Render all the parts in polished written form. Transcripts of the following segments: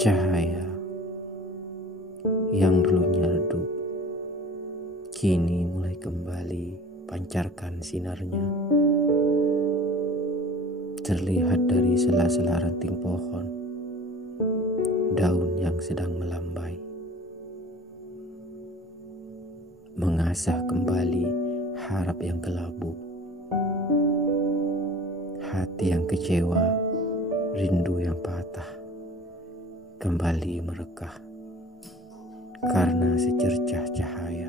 Cahaya yang dulunya redup, kini mulai kembali pancarkan sinarnya. Terlihat dari sela-sela ranting pohon, daun yang sedang melambai, mengasah kembali harap yang kelabu. Hati yang kecewa, rindu yang patah, kembali merekah karena secercah cahaya.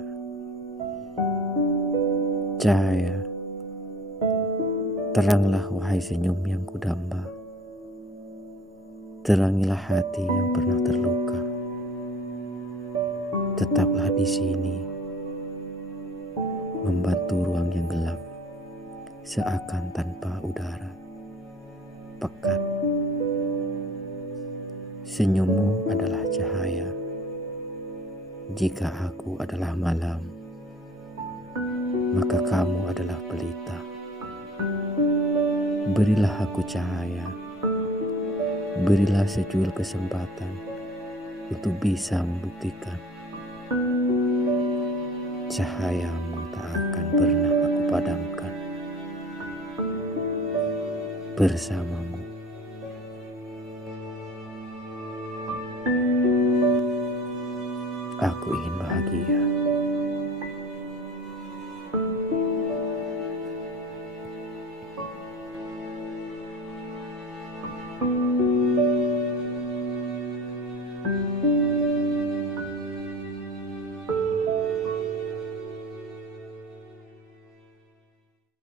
Cahaya, teranglah wahai senyum yang kudamba. Terangilah hati yang pernah terluka. Tetaplah di sini, membantu ruang yang gelap, seakan tanpa udara, pekat. Senyummu adalah cahaya. Jika aku adalah malam, maka kamu adalah pelita. Berilah aku cahaya. Berilah secuil kesempatan untuk bisa membuktikan cahayamu tak akan pernah aku padamkan. Bersamamu